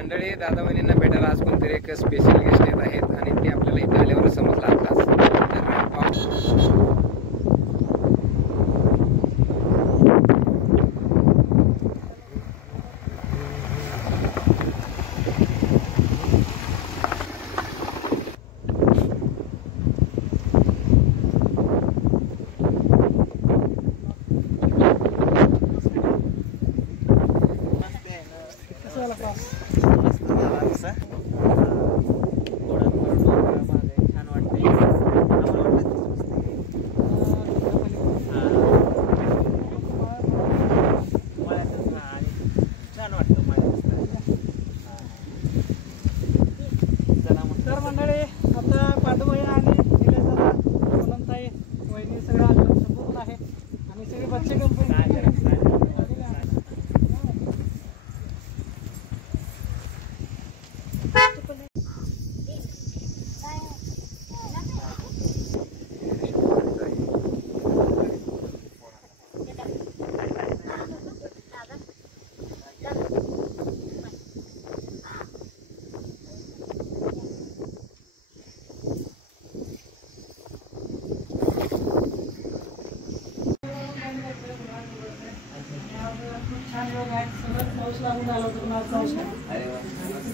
मंडळी, दादा वहिनींना भेटायला आज कोणतरी एक स्पेशल गेस्ट येत आहेत आणि ते आपल्याला इथे आल्यावर समजलं आताच.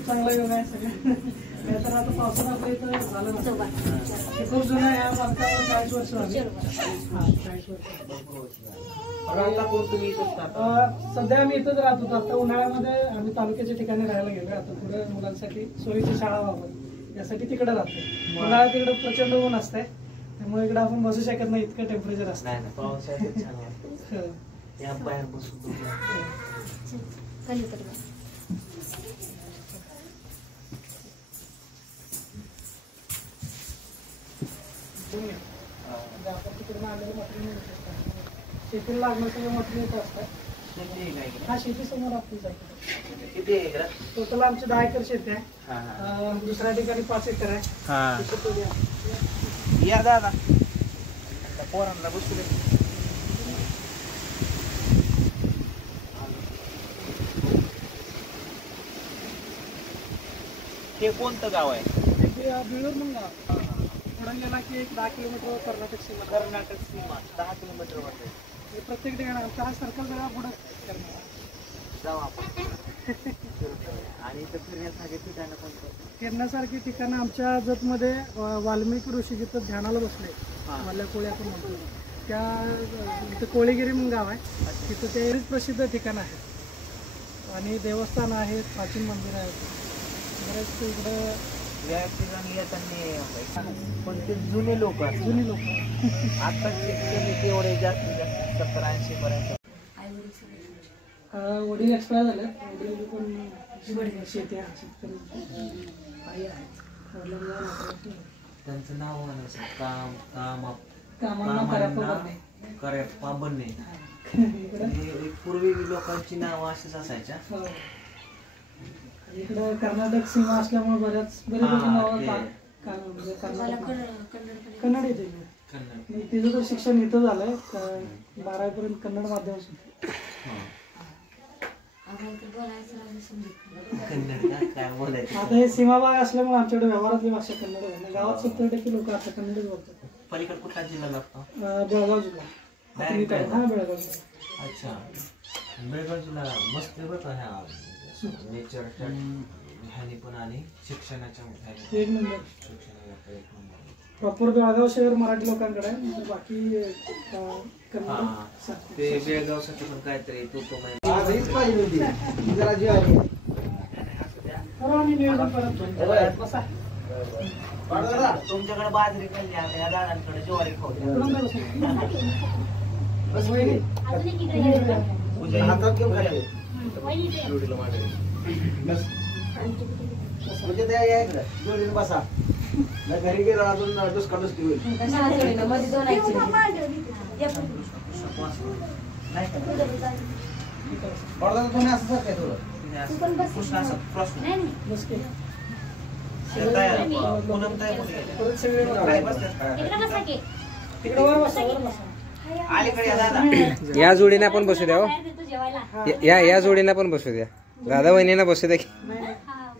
चांगला योग आहे सगळं. तर आता पावसाळा आपल्या इथं झालं नसतं. खूप जुना या बांधकामाला 40 वर्ष झाली. 40 वर्ष. सध्या आम्ही इथंच राहत होतो. आता उन्हाळ्यामध्ये आम्ही तालुक्याच्या ठिकाणी राहायला गेलो. आता पुढे मुलांसाठी सोयीची शाळा व्हावं यासाठी तिकडे राहतो. उन्हाळ्यात तिकडे प्रचंड ऊन असते, त्यामुळे इकडे आपण बसू शकत नाही, इतकं टेम्परेचर असतं. आपण तिकडे आलेलं मटेरियल शेतीला लागणं सगळं मटेरियल येत असतं. हा, शेती समोर आपली जाते. टोटल आमची 10 एकर शेती आहे. दुसऱ्या ठिकाणी 5 एकर आहे. या दादा पोरांना बसू. हे कोणतं गाव आहे? बिळूर मग गाव. पुढे गेला की एक 10 किलोमीटर कर्नाटक सीमा. 10 किलोमीटर वर. प्रत्येक ठिकाणी आमचा हा सर्कल जरा पुढे जाऊ आपण. आणि इथं फिरण्यासारखे ठिकाणं कोणतं? फिरण्यासारखी ठिकाणं आमच्या जतमध्ये वाल्मिकी ऋषी जिथं ध्यानाला बसले, मल्ल्या कोळी आपण म्हणतो, त्या इथं कोळीगिरी म्हणून गाव आहे. तिथं ते प्रसिद्ध ठिकाण आहे आणि देवस्थान आहेत, प्राचीन मंदिर आहेत. बरेच इकडं या ठिकाणी येताना पण ते जुने लोक आता एवढे जास्तीत जास्त 70-80 पर्यंत. वडील एक्सपायर झाले. वडील पण शेती आहे, शेतकरी आई आहेत. त्यांचं नाव करप्पा बन्ने. पूर्वी लोकांची नावं अशीच असायच्या. इकडं कर्नाटक सीमा असल्यामुळे बरेच नाव कन्नड येते. तिचं तर शिक्षण इथं झालंय. 12वी पर्यंत कन्नड माध्यम. आता हे सीमा भाग असल्यामुळे आमच्याकडे व्यवहारातली भाषा कन्नड आहे. गावात 70% लोक आता कन्नडच बोलतात. पलीकडे कुठला जिल्हा लागतो? बेळगाव जिल्हा. हा, बेळगाव जिल्हा. अच्छा, बेळगाव जिल्हा मस्त आहे बरं ह्या नेचरच्या ह्याने पण आणि शिक्षणाच्या एक नंबर. प्रॉपर बेळगाव शहर मराठी लोकांकडे आहे. बाकी ते बेळगावसाठी पण काहीतरी तुमच्याकडे बाजरी खाल्ली, आता या दादांकडे ज्वारी खाऊ. बसा घरी गेलो अजून तुम्ही असं काय थोडं या जोडीने पण बसू द्या. या जोडीने पण बसू द्या. दादा वहिनींना बसू द्या.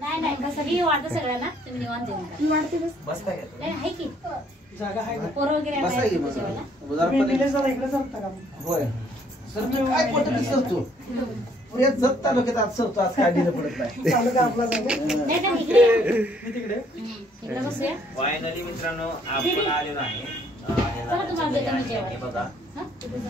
नाही नाही कसं मी वाटतं सगळ्यांना तुम्ही निवांत जेवण करा. वाढते बस बसता का नाही आहे की जागा आहे का? पोरं वगैरे बसा आहे की का मग. जेवायला? जरा तुम्ही पलीकडे- निलेश जरा इकडे सरता का? होय सर मी काय पोट दिसतो पुढे जत तालुक्यात आज सरतो आज काय दिलं पडत नाही चालू का आपला जागा? नाही नाही इकडे या. मी तिकडे इकडे बसूया. फायनली मित्रांनो आपण आलेलो आहे चला तुम्हाला देते मी जेवायला. हे बघा हा?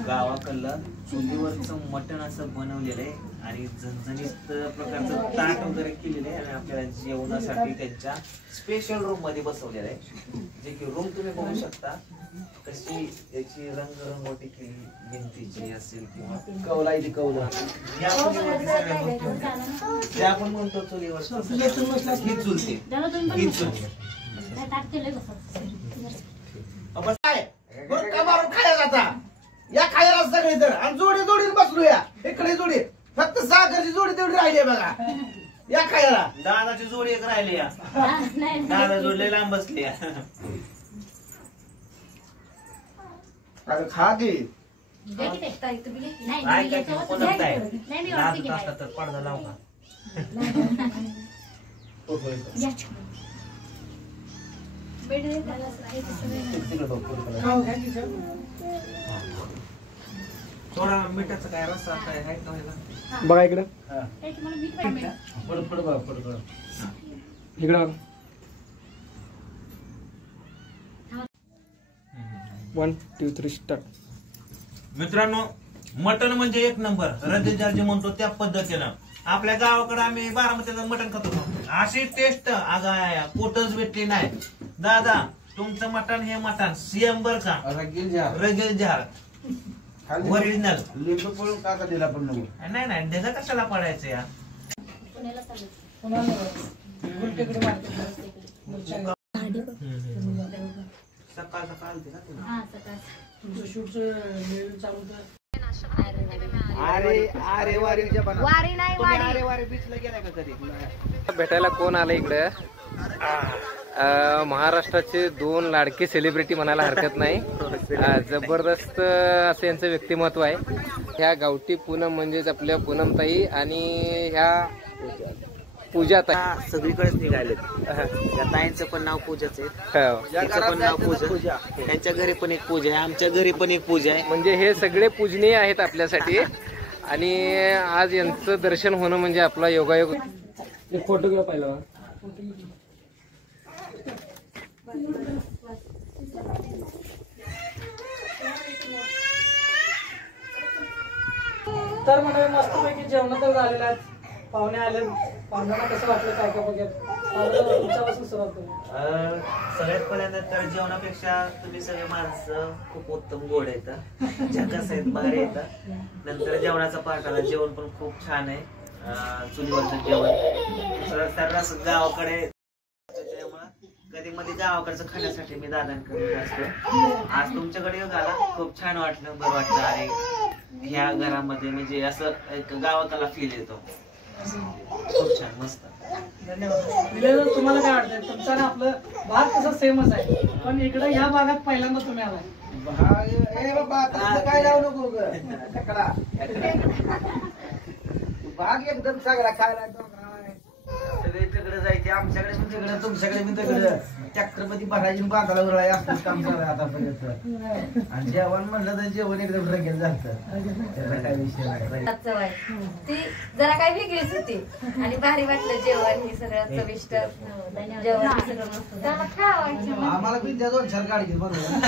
गावाकडलं चुलीवरचं मटण असं बनवलेलं आहे आणि झणझणीत प्रकारचं ताट वगैरे केलेलं आहे आणि आपल्याला जेवणासाठी त्यांच्या स्पेशल रूम मध्ये बसवलेलं आहे जे की रूम तुम्ही बघू शकता कशी याची रंगरंगोटी केली भिंतीची असेल किंवा कौला आहे ती कौला या चुलीवरती सगळ्या गोष्टी ज्या आपण म्हणतो चुलीवर ही चुलते दादा तुम्ही पण ही बसा. चुलते नाही, ताट केलंय बसा. बस काय बरं का मारून खायला जाता या खायला सगळे तर आणि जोडी जोडीत बसलो या इकडे जोडी फक्त साखरची जोडी तेवढी राहिली आहे बघा या खायला दादाची जोडी एक राहिली या नाही, नाही. दादा जोडले लांब बसले या अगं खा की घ्या की ते. नाही, काय मी काय घेतो. कोणत आहे नाही, मी वाटते नाद की असला नाही. तर पडदा लाव का घ्या. तिकडे बघ पुढे. खाऊ घ्या की जेवण. थोडा मिठाचा काय रस्सा काय आहे का व्हायला बघा इकडं हा. काही तुम्हाला मीठ पाहिजे का? पुढे बघ पुढे इकडं बघा 1 2 3 स्टार्ट मित्रांनो मटन म्हणजे एक नंबर रजेदार जे म्हणतो त्या पद्धतीनं आपल्या गावाकडे आम्ही बारामतीचं मटन खातो अशी टेस्ट आगाय पोटच भेटली नाही दादा तुमचं मटन हे मटन सीएम बर का रगील जा रगेल झाड ओरिजिनल लिंबू पळून काका दिला पण नको नाही नाही ढेगा कशाला पडायचं या पुण्याला चालू. पुन्हा गुलटेकडे मार्केट सकाळ सकाळ आलते का तुम्ही? हा सकाळ. तुमचं शूटचं नियोजन चालू होतं. अरे अरे वारीच्या बना वारी नाही वारी. अरे वारी बीचला गेलाय का कधी भेटायला कोण आलं इकडं महाराष्ट्राचे 2 लाडके सेलिब्रिटी म्हणायला हरकत नाही. जबरदस्त असं यांचं व्यक्तिमत्व आहे. ह्या गावठी पूनम म्हणजेच आपल्या पूनमताई आणि ह्या पूजाताई सगळीकडेच निघालेत त्या ताईंचं पण नाव पूजाच आहे हो. तिचं पण नाव पूजा त्यांच्या घरी पण एक पूजा आहे आमच्या घरी पण एक पूजा आहे म्हणजे हे सगळे पूजनीय आहेत आपल्यासाठी आणि आज यांचं दर्शन होणं म्हणजे आपला योगायोग. एक फोटो घ्या पहिला. तर म्हणजे मस्तपैकी जेवण तर झालेलं आहेत. पाहुणे आले पाहुण्यांना कसं वाटलं काय काय बघेल तुमच्यापासून सुरुवात करू. सगळ्यात पहिल्यांदा तर जेवणापेक्षा तुम्ही सगळे माणसं खूप उत्तम गोड आहेत झकास आहेत भारी आहेत नंतर जेवणाचा पाठ आला जेवण पण खूप छान आहे चुलीवरचं जेवण सर्रास गावाकडे त्यामुळं कधी मध्ये गावाकडचं खाण्यासाठी मी दादांकडे असतो आज तुमच्याकडे योग आला खूप छान वाटलं बरं वाटलं आणि ह्या घरामध्ये म्हणजे असं एक गावाला फील येतो खूप छान मस्त धन्यवाद. निलेश, तुम्हाला काय वाटतंय तुमचा ना आपलं भाग तसं सेमच आहे पण इकडे ह्या भागात पहिल्यांदा तुम्ही आलाय. ए बाबा आता काय लावू नको ग तकडा भाग एकदम चांगला खायला सगळे तिकडे जायचे आमच्याकडे पण तिकडे तुमच्याकडे पण तिकडे ट्रॅक्टर मध्ये भरायची बांधाला उरळाय असं काम चालू आहे आतापर्यंत आणि जेवण म्हणलं तर जेवण एकदम रंगेल झालं त्याचा काय विषय नाही. चव आहे ती जरा काही वेगळीच होती आणि भारी वाटलं जेवण हे सगळं चविष्ट जेवण हे सगळं मस्त झालं. आम्हाला पण त्या 2-4 गाडी बनवल्या